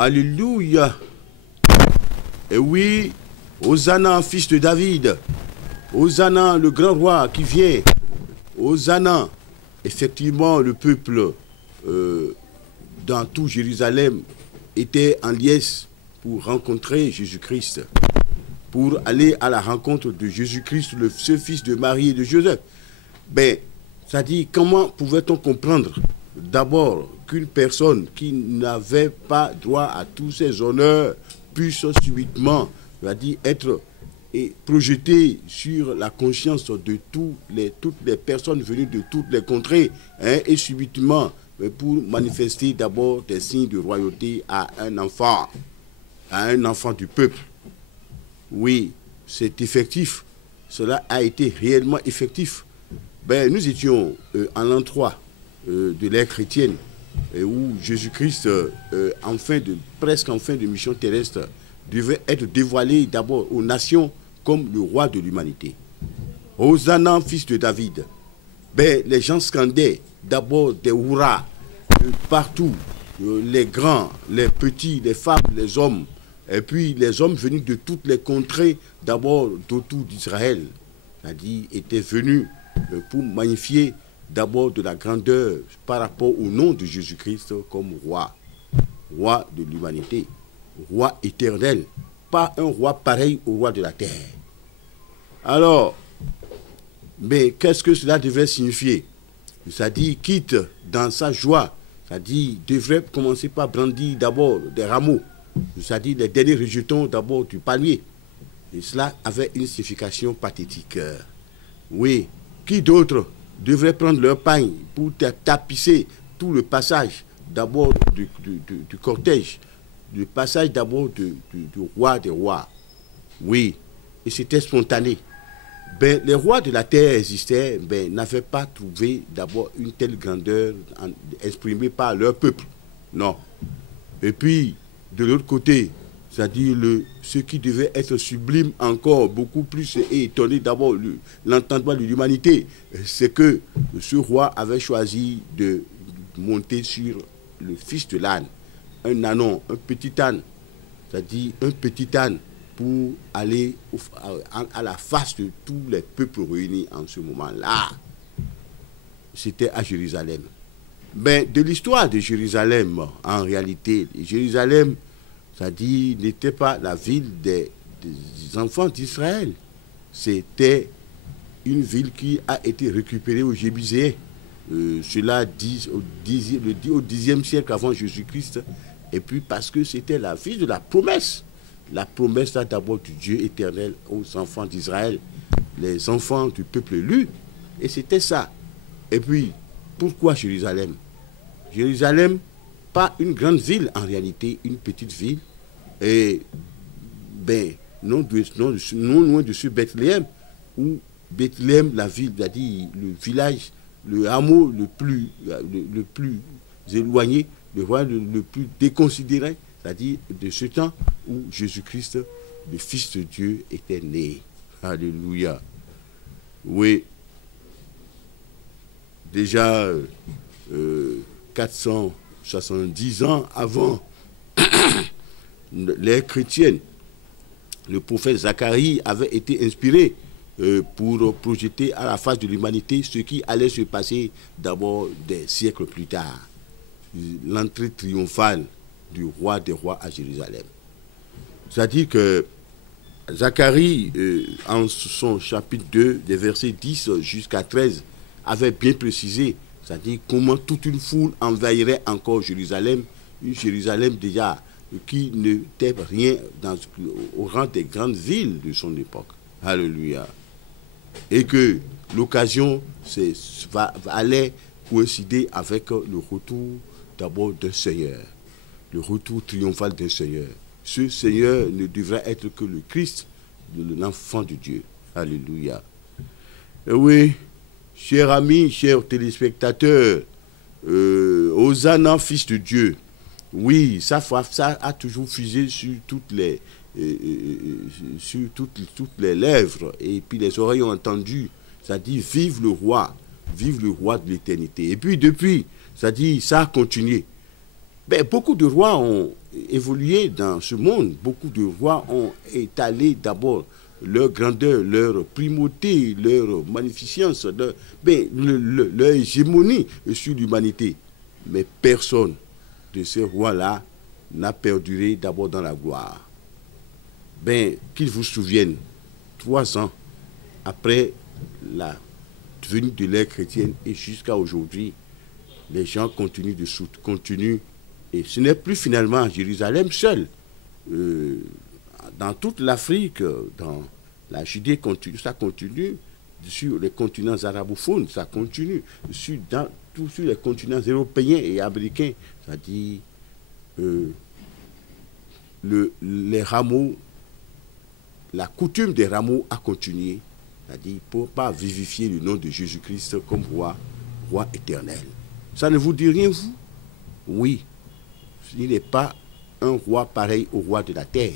Alléluia. Et oui, Hosanna, fils de David. Hosanna, le grand roi qui vient. Hosanna. Effectivement, le peuple dans tout Jérusalem était en liesse pour rencontrer Jésus-Christ, pour aller à la rencontre de Jésus-Christ, ce fils de Marie et de Joseph. Ben, ça dit, comment pouvait-on comprendre d'abord qu'une personne qui n'avait pas droit à tous ces honneurs puisse subitement, être projetée sur la conscience de toutes les personnes venues de toutes les contrées, et subitement pour manifester d'abord des signes de royauté à un enfant du peuple. Oui, c'est effectif. Cela a été réellement effectif. Ben, nous étions en l'an 3 de l'ère chrétienne, où Jésus-Christ, presque en fin de mission terrestre, devait être dévoilé d'abord aux nations comme le roi de l'humanité. Hosanna, fils de David. Ben, les gens scandaient d'abord des hurrahs partout, les grands, les petits, les femmes, les hommes, et puis les hommes venus de toutes les contrées, d'abord d'autour d'Israël, c'est-à-dire étaient venus pour magnifier d'abord de la grandeur par rapport au nom de Jésus-Christ comme roi de l'humanité, roi éternel, pas un roi pareil au roi de la terre. Alors, mais qu'est-ce que cela devrait signifier? C'est-à-dire, quitte dans sa joie, c'est-à-dire, devrait commencer par brandir d'abord des rameaux, c'est-à-dire les derniers rejetons d'abord du palmier. Et cela avait une signification pathétique. Oui, qui d'autre devrait prendre leur pagne pour tapisser tout le passage d'abord du cortège, le passage d'abord du roi des rois. Oui, et c'était spontané. Ben, les rois de la terre existaient, ben, n'avaient pas trouvé d'abord une telle grandeur exprimée par leur peuple. Non. Et puis, de l'autre côté, c'est-à-dire ce qui devait être sublime encore, beaucoup plus et étonné d'abord l'entendement de l'humanité, c'est que ce roi avait choisi de monter sur le fils de l'âne, un ânon, un petit âne, c'est-à-dire un petit âne, pour aller à la face de tous les peuples réunis en ce moment-là. C'était à Jérusalem. Ben, de l'histoire de Jérusalem, en réalité, Jérusalem, c'est-à-dire, n'était pas la ville des enfants d'Israël. C'était une ville qui a été récupérée aux Jébuséens. Cela dit au 10e siècle avant Jésus-Christ. Et puis parce que c'était la ville de la promesse. La promesse là d'abord du Dieu éternel aux enfants d'Israël, les enfants du peuple élu. Et c'était ça. Et puis, pourquoi Jérusalem? Jérusalem, pas une grande ville en réalité, une petite ville. Et ben, non loin de ce Bethléem, où Bethléem, la ville, c'est-à-dire le village, le hameau le plus éloigné, le plus déconsidéré, c'est-à-dire de ce temps où Jésus-Christ, le Fils de Dieu, était né. Alléluia. Oui. Déjà 470 ans avant l'ère chrétienne, le prophète Zacharie avait été inspiré pour projeter à la face de l'humanité ce qui allait se passer d'abord des siècles plus tard. L'entrée triomphale du roi des rois à Jérusalem. C'est-à-dire que Zacharie, en son chapitre 2, des versets 10 jusqu'à 13, avait bien précisé, c'est-à-dire comment toute une foule envahirait encore Jérusalem, une Jérusalem déjà qui n'était rien au rang des grandes villes de son époque. Alléluia. Et que l'occasion allait coïncider avec le retour d'abord d'un Seigneur, le retour triomphal d'un Seigneur. Ce Seigneur ne devrait être que le Christ, l'enfant de Dieu. Alléluia. Et oui, chers amis, chers téléspectateurs, Hosanna, fils de Dieu. Oui, ça a toujours fusé sur toutes les lèvres, et puis les oreilles ont entendu, ça dit vive le roi de l'éternité. Et puis depuis, ça dit ça a continué. Ben, beaucoup de rois ont évolué dans ce monde. Beaucoup de rois ont étalé d'abord leur grandeur, leur primauté, leur magnificence, leur hégémonie sur l'humanité. Mais personne de ces rois-là n'a perduré d'abord dans la gloire. Qu'ils vous souviennent, 3 ans après la venue de l'ère chrétienne et jusqu'à aujourd'hui, les gens continuent de soutenir. Et ce n'est plus finalement Jérusalem seul. Dans toute l'Afrique, dans la Judée, ça continue. Sur les continents arabophones, ça continue. Sur les continents européens et américains, c'est-à-dire les rameaux, la coutume des rameaux a continué. C'est-à-dire pour ne pas vivifier le nom de Jésus-Christ comme roi éternel. Ça ne vous dit rien, vous? Oui. Il n'est pas un roi pareil au roi de la terre,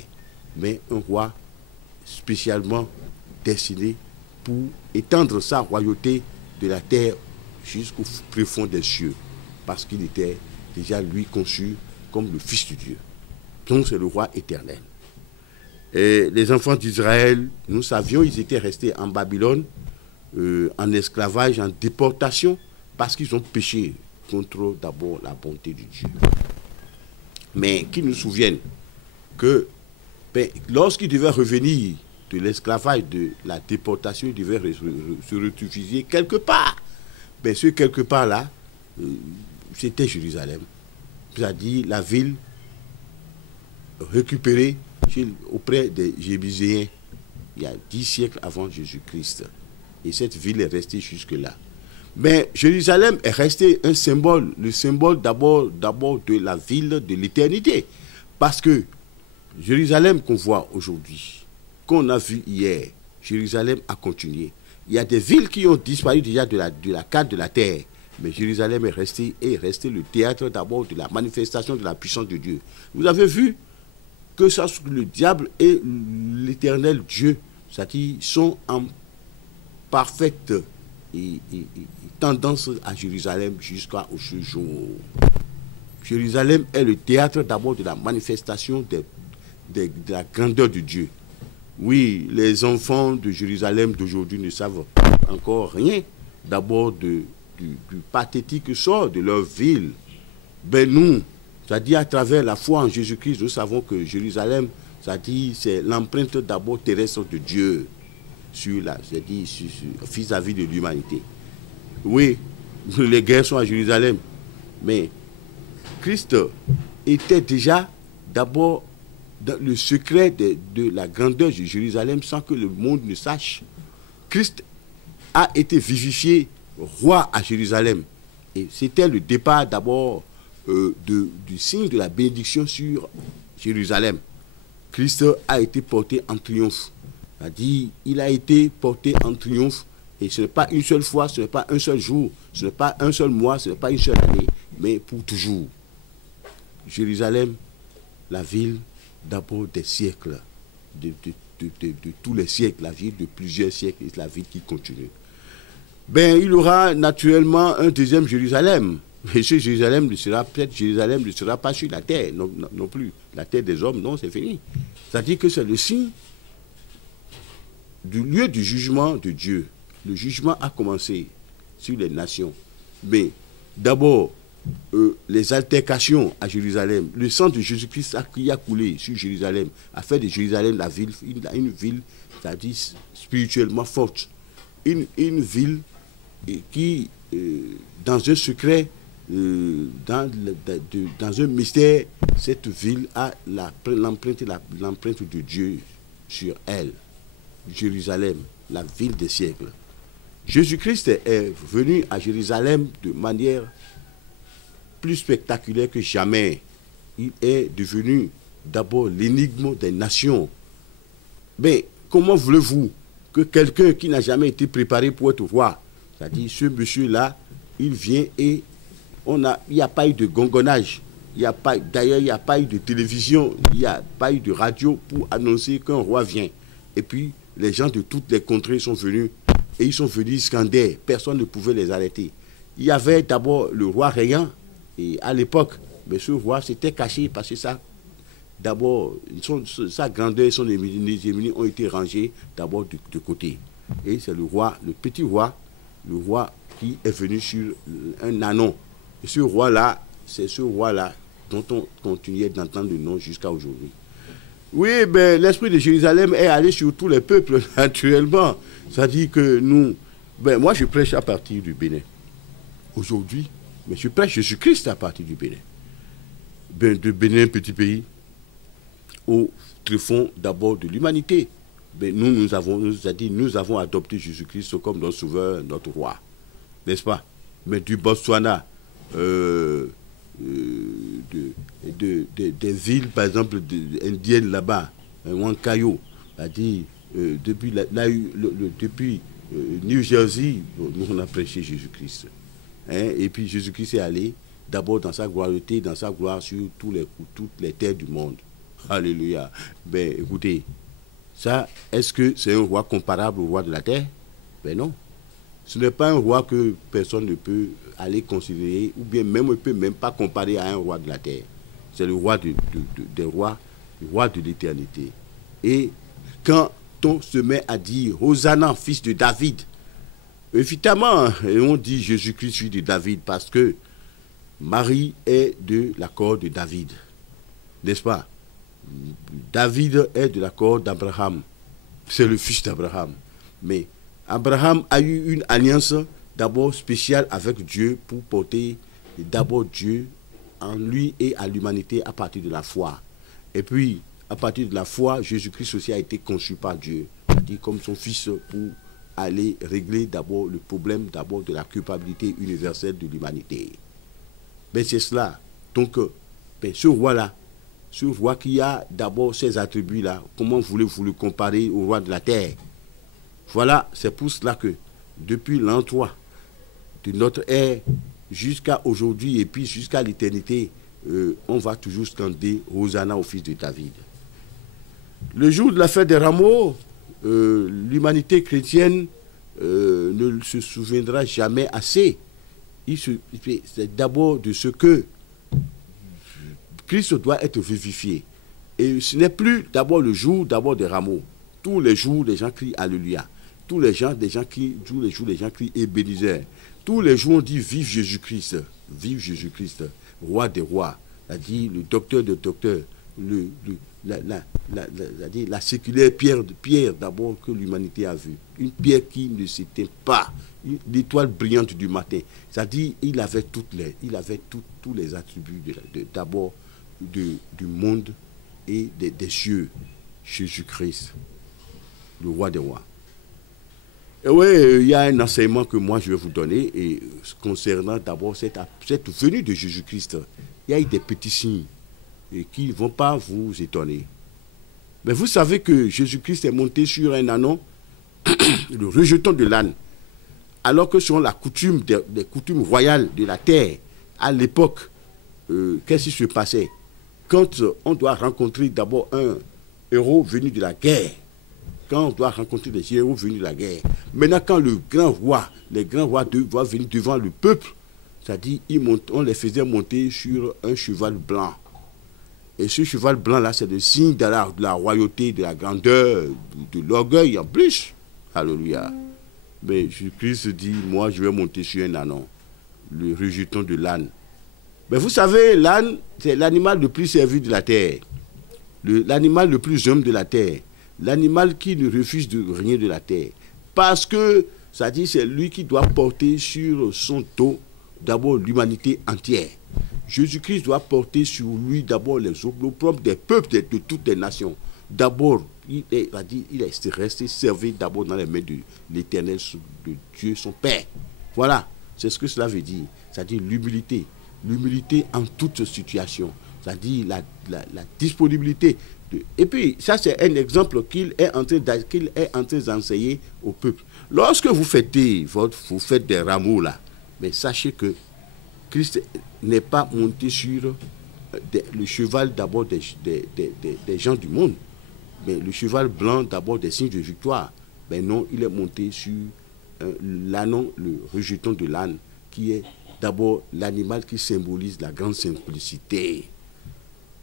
mais un roi spécialement destiné pour étendre sa royauté de la terre jusqu'au profond des cieux, parce qu'il était déjà lui conçu comme le Fils de Dieu. Donc c'est le roi éternel. Et les enfants d'Israël, nous savions, ils étaient restés en Babylone, en esclavage, en déportation, parce qu'ils ont péché contre d'abord la bonté de Dieu. Mais qu'ils nous souviennent que lorsqu'ils devaient revenir de l'esclavage, de la déportation, ils devaient se réfugier quelque part. Ce quelque part-là, c'était Jérusalem. C'est-à-dire la ville récupérée auprès des Jébuséens il y a 10 siècles avant Jésus-Christ. Et cette ville est restée jusque-là. Mais Jérusalem est resté un symbole, le symbole d'abord de la ville de l'éternité. Parce que Jérusalem qu'on voit aujourd'hui, qu'on a vu hier, Jérusalem a continué. Il y a des villes qui ont disparu déjà de la carte de la terre. Mais Jérusalem est resté le théâtre d'abord de la manifestation de la puissance de Dieu. Vous avez vu que ça, le diable et l'éternel Dieu, c'est-à-dire sont en parfaite tendance à Jérusalem jusqu'à ce jour. Jérusalem est le théâtre d'abord de la manifestation de la grandeur de Dieu. Oui, les enfants de Jérusalem d'aujourd'hui ne savent encore rien d'abord du pathétique sort de leur ville. Nous, c'est-à-dire à travers la foi en Jésus-Christ, nous savons que Jérusalem, c'est-à-dire c'est l'empreinte d'abord terrestre de Dieu vis-à-vis de l'humanité. Oui, les guerres sont à Jérusalem, mais Christ était déjà d'abord dans le secret de la grandeur de Jérusalem sans que le monde ne sache. Christ a été vivifié roi à Jérusalem. Et c'était le départ d'abord du signe de la bénédiction sur Jérusalem. Christ a été porté en triomphe. C'est-à-dire, il a été porté en triomphe. Et ce n'est pas une seule fois, ce n'est pas un seul jour, ce n'est pas un seul mois, ce n'est pas une seule année, mais pour toujours. Jérusalem, la ville d'abord des siècles, de tous les siècles, la ville de plusieurs siècles, la ville qui continue. Il y aura naturellement un deuxième Jérusalem. Et ce Jérusalem ne sera pas sur la terre, non plus. La terre des hommes, non, c'est fini. C'est-à-dire que c'est le signe du lieu du jugement de Dieu. Le jugement a commencé sur les nations. Mais d'abord, les altercations à Jérusalem, le sang de Jésus-Christ qui a coulé sur Jérusalem, a fait de Jérusalem la ville, une ville, c'est-à-dire spirituellement forte. Une ville qui, dans un secret, dans un mystère, cette ville a l'empreinte de Dieu sur elle. Jérusalem, la ville des siècles. Jésus-Christ est venu à Jérusalem de manière plus spectaculaire que jamais. Il est devenu d'abord l'énigme des nations. Mais comment voulez-vous que quelqu'un qui n'a jamais été préparé pour être roi, c'est-à-dire ce monsieur-là, il vient et il n'y a pas eu de gongonnage. D'ailleurs, il n'y a pas eu de télévision, il n'y a pas eu de radio pour annoncer qu'un roi vient. Et puis, les gens de toutes les contrées sont venus et ils sont venus scander. Personne ne pouvait les arrêter. Il y avait d'abord le roi régnant et à l'époque, mais ce roi s'était caché parce que sa d'abord, sa grandeur et son hégémonie ont été rangés d'abord de côté. Et c'est le roi, le petit roi, le roi qui est venu sur un anon. Et ce roi-là, c'est ce roi-là dont on continuait d'entendre le nom jusqu'à aujourd'hui. Oui, ben, l'esprit de Jérusalem est allé sur tous les peuples, naturellement. C'est-à-dire que nous, ben, moi je prêche à partir du Bénin. Aujourd'hui, mais je prêche Jésus-Christ à partir du Bénin. Ben, de Bénin, petit pays, au tréfonds d'abord de l'humanité. Ben, nous avons adopté Jésus-Christ comme notre sauveur, notre roi. N'est-ce pas? Mais du Botswana, des villes, par exemple, indiennes là-bas, Wankayo, c'est-à-dire, depuis New Jersey, nous on a prêché Jésus-Christ. Hein? Et puis Jésus-Christ est allé d'abord dans sa gloire, sur toutes les terres du monde. Alléluia. Ben écoutez, ça, est-ce que c'est un roi comparable au roi de la terre? Ben non. Ce n'est pas un roi que personne ne peut aller considérer, ou bien même ne peut même pas comparer à un roi de la terre. C'est le roi des rois, le roi de l'éternité. Et quand on se met à dire Hosanna, fils de David, évidemment, on dit Jésus-Christ, fils de David, parce que Marie est de la corde de David. N'est-ce pas? David est de la corde d'Abraham. C'est le fils d'Abraham. Mais Abraham a eu une alliance d'abord spéciale avec Dieu pour porter d'abord Dieu en lui et à l'humanité à partir de la foi. Et puis, à partir de la foi, Jésus-Christ aussi a été conçu par Dieu, c'est-à-dire comme son fils pour aller régler d'abord le problème d'abord de la culpabilité universelle de l'humanité. Ben c'est cela. Donc, ben, ce roi qui a d'abord ces attributs-là, comment voulez-vous le comparer au roi de la terre? Voilà, c'est pour cela que depuis l'an 3 de notre ère jusqu'à aujourd'hui et puis jusqu'à l'éternité, on va toujours scander Hosanna au fils de David. Le jour de la fête des rameaux, l'humanité chrétienne ne se souviendra jamais assez. C'est d'abord de ce que Christ doit être vivifié. Et ce n'est plus d'abord le jour d'abord des rameaux. Tous les jours, les gens crient Alléluia. Tous les jours, les gens crient Ebenezer. Tous les jours, on dit vive Jésus-Christ, roi des rois. C'est-à-dire le docteur des docteurs, la séculaire pierre d'abord que l'humanité a vue. Une pierre qui ne s'éteint pas, l'étoile brillante du matin. C'est-à-dire il avait tous les attributs d'abord du monde et des cieux. Jésus-Christ, le roi des rois. Et oui, il y a un enseignement que moi je vais vous donner et concernant d'abord cette venue de Jésus-Christ. Il y a eu des petits signes et qui ne vont pas vous étonner. Mais vous savez que Jésus-Christ est monté sur un anon, le rejeton de l'âne, alors que selon la coutume, des coutumes royales de la terre, à l'époque, qu'est-ce qui se passait? Quand on doit rencontrer d'abord un héros venu de la guerre, quand on doit rencontrer des héros venus de la guerre, maintenant quand les grands rois doivent venir devant le peuple, c'est-à-dire on les faisait monter sur un cheval blanc. Et ce cheval blanc-là, c'est le signe de la royauté, de la grandeur, de l'orgueil en plus. Alléluia. Mais Jésus-Christ dit, moi je vais monter sur un anon, le rejeton de l'âne. Mais vous savez, l'âne, c'est l'animal le plus servi de la terre, l'animal le plus humble de la terre, l'animal qui ne refuse de rien de la terre. Parce que, ça dit, c'est lui qui doit porter sur son dos d'abord l'humanité entière. Jésus-Christ doit porter sur lui d'abord les opprobriums des peuples de toutes les nations. D'abord, il est resté servi d'abord dans les mains de l'Éternel, de Dieu son Père. Voilà, c'est ce que cela veut dire. C'est-à-dire l'humilité. L'humilité en toute situation. C'est-à-dire la disponibilité. Et puis, ça c'est un exemple qu'il est en train d'enseigner au peuple. Lorsque vous faites des rameaux là, mais sachez que Christ n'est pas monté sur le cheval d'abord des gens du monde, mais le cheval blanc d'abord des signes de victoire. Mais non, il est monté sur l'anon, le rejeton de l'âne, qui est d'abord l'animal qui symbolise la grande simplicité.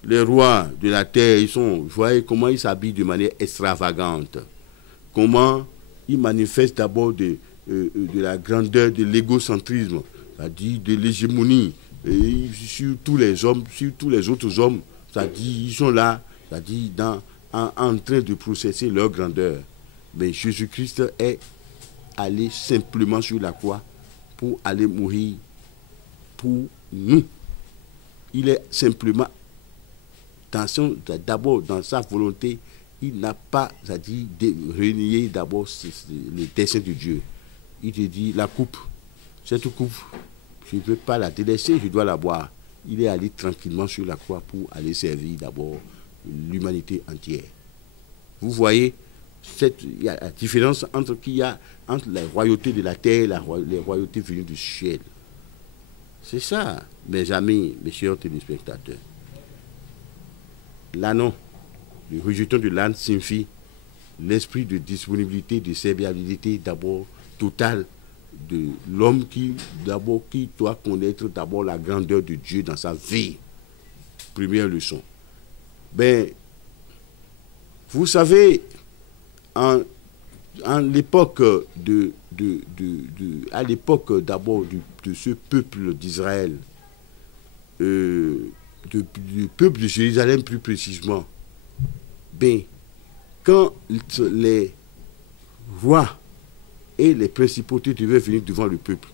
les rois de la terre, vous voyez comment ils s'habillent de manière extravagante. Comment ils manifestent d'abord de la grandeur, de l'égocentrisme, c'est-à-dire de l'hégémonie sur tous les hommes, sur tous les autres hommes. C'est-à-dire ils sont là, c'est-à-dire en train de processer leur grandeur. Mais Jésus-Christ est allé simplement sur la croix pour aller mourir pour nous. Il est simplement d'abord dans sa volonté, il n'a pas, c'est-à-dire, renier d'abord le dessein de Dieu. Il te dit, la coupe, cette coupe, je ne peux pas la délaisser, je dois la boire. Il est allé tranquillement sur la croix pour aller servir d'abord l'humanité entière. Vous voyez, il y a la différence entre la royauté de la terre et les royautés venues du ciel. C'est ça, mes amis, mes chers téléspectateurs. L'ânon, le rejeton de l'âne signifie l'esprit de disponibilité, de serviabilité d'abord totale de l'homme qui doit connaître d'abord la grandeur de Dieu dans sa vie. Première leçon. Ben, vous savez, à l'époque d'abord de ce peuple d'Israël, du peuple de Jérusalem plus précisément, ben, quand les rois et les principautés devaient venir devant le peuple,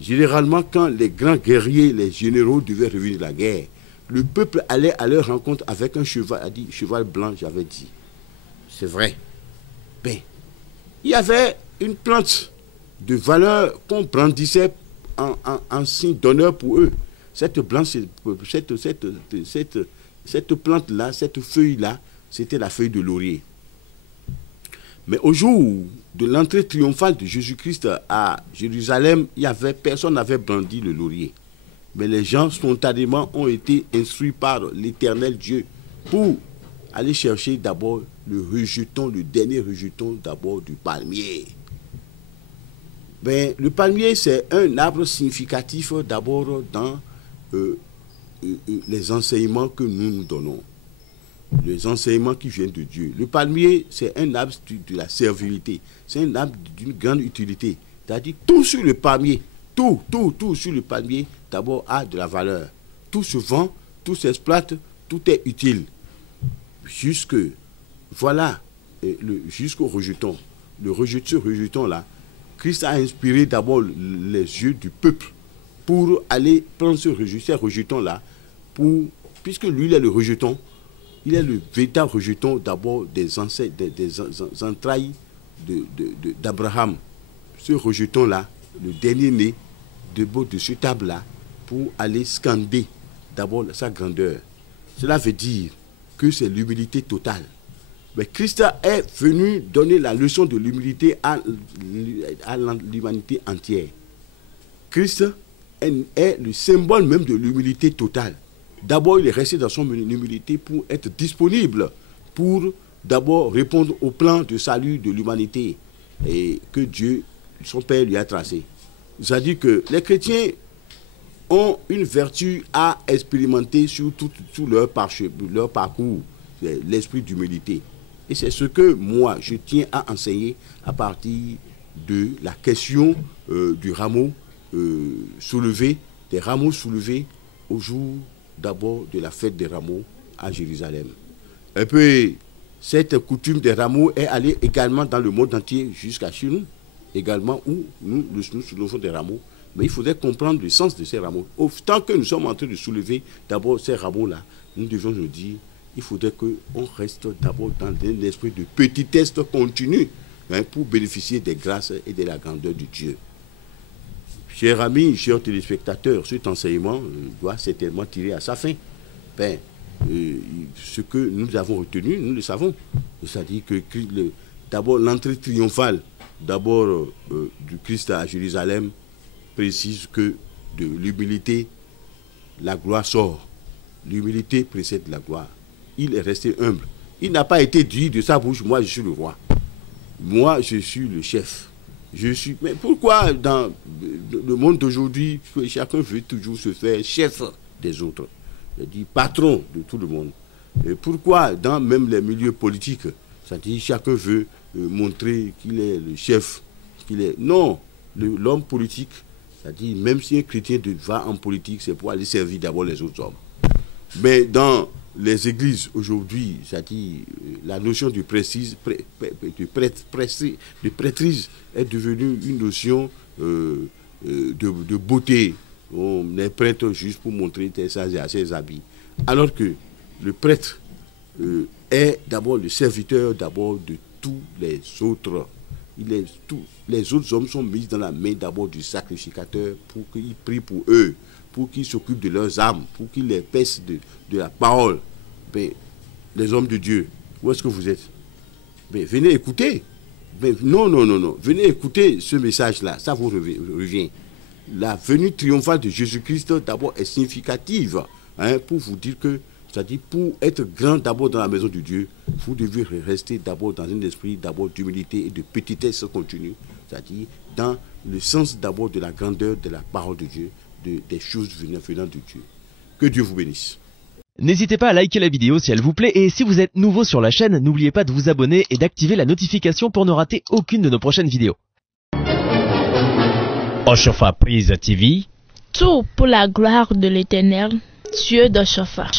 généralement quand les grands guerriers, les généraux devaient revenir de la guerre, le peuple allait à leur rencontre avec un cheval, a dit cheval blanc, j'avais dit. C'est vrai. Ben, il y avait une plante de valeur qu'on brandissait en signe d'honneur pour eux. Cette plante-là, cette feuille-là, c'était la feuille de laurier. Mais au jour de l'entrée triomphale de Jésus-Christ à Jérusalem, personne n'avait brandi le laurier. Mais les gens spontanément ont été instruits par l'Éternel Dieu pour aller chercher d'abord le dernier rejeton d'abord du palmier. Ben, le palmier, c'est un arbre significatif d'abord dans les enseignements que nous donnons. Les enseignements qui viennent de Dieu. Le palmier, c'est un arbre de la servilité. C'est un arbre d'une grande utilité. C'est-à-dire, tout sur le palmier, tout sur le palmier, d'abord, a de la valeur. Tout se vend, tout s'exploite, tout est utile. Jusqu'au rejeton. Ce rejeton-là, Christ a inspiré d'abord les yeux du peuple pour aller prendre ces rejetons-là, puisque lui, il est le rejeton, il est le véritable rejeton d'abord des entrailles d'Abraham. Ce rejeton-là, le dernier-né de ce table-là, pour aller scander d'abord sa grandeur. Cela veut dire que c'est l'humilité totale. Mais Christ est venu donner la leçon de l'humilité à l'humanité entière. Christ est le symbole même de l'humilité totale. D'abord, il est resté dans son humilité pour être disponible, pour d'abord répondre au plan de salut de l'humanité et que Dieu, son Père, lui a tracé. C'est-à-dire que les chrétiens ont une vertu à expérimenter sur tout leur parcours, l'esprit d'humilité. Et c'est ce que moi, je tiens à enseigner à partir de la question du rameau soulevé, des rameaux soulevés au jour d'abord de la fête des rameaux à Jérusalem. Un peu, cette coutume des rameaux est allée également dans le monde entier jusqu'à chez nous, également où nous soulevons des rameaux. Mais il faudrait comprendre le sens de ces rameaux. Tant que nous sommes en train de soulever d'abord ces rameaux-là, nous devons nous dire, il faudrait qu'on reste d'abord dans l'esprit de petitesse continue pour bénéficier des grâces et de la grandeur de Dieu. Chers amis, chers téléspectateurs, cet enseignement doit certainement tirer à sa fin. Ce que nous avons retenu, nous le savons. C'est-à-dire que d'abord l'entrée triomphale du Christ à Jérusalem précise que de l'humilité, la gloire sort. L'humilité précède la gloire. Il est resté humble. Il n'a pas été dit de sa bouche, moi je suis le roi. Moi je suis le chef. Mais pourquoi dans le monde d'aujourd'hui, chacun veut toujours se faire chef des autres? c'est-à-dire patron de tout le monde. Et pourquoi dans même les milieux politiques, c'est-à-dire chacun veut montrer qu'il est le chef, qu'il est... Non, l'homme politique, c'est-à-dire même si un chrétien va en politique, c'est pour aller servir d'abord les autres hommes. Mais dans les églises aujourd'hui, c'est-à-dire la notion de prêtrise est devenue une notion de beauté. On est prêtre juste pour montrer ses habits. Alors que le prêtre est d'abord le serviteur d'abord de tous les autres. Les autres hommes sont mis dans la main d'abord du sacrificateur pour qu'il prie pour eux, pour qu'il s'occupe de leurs âmes, pour qu'il les pèse de la parole. Mais les hommes de Dieu, où est-ce que vous êtes? Mais venez écouter. Mais non. Venez écouter ce message-là. Ça vous revient. La venue triomphale de Jésus-Christ d'abord est significative, pour vous dire que, c'est-à-dire pour être grand d'abord dans la maison de Dieu, vous devez rester d'abord dans un esprit d'abord d'humilité et de petitesse continue, c'est-à-dire dans le sens d'abord de la grandeur de la parole de Dieu, des choses venant de Dieu. Que Dieu vous bénisse. N'hésitez pas à liker la vidéo si elle vous plaît et si vous êtes nouveau sur la chaîne, n'oubliez pas de vous abonner et d'activer la notification pour ne rater aucune de nos prochaines vidéos. Oshofa Prise TV. Tout pour la gloire de l'Éternel, Dieu de Shofa.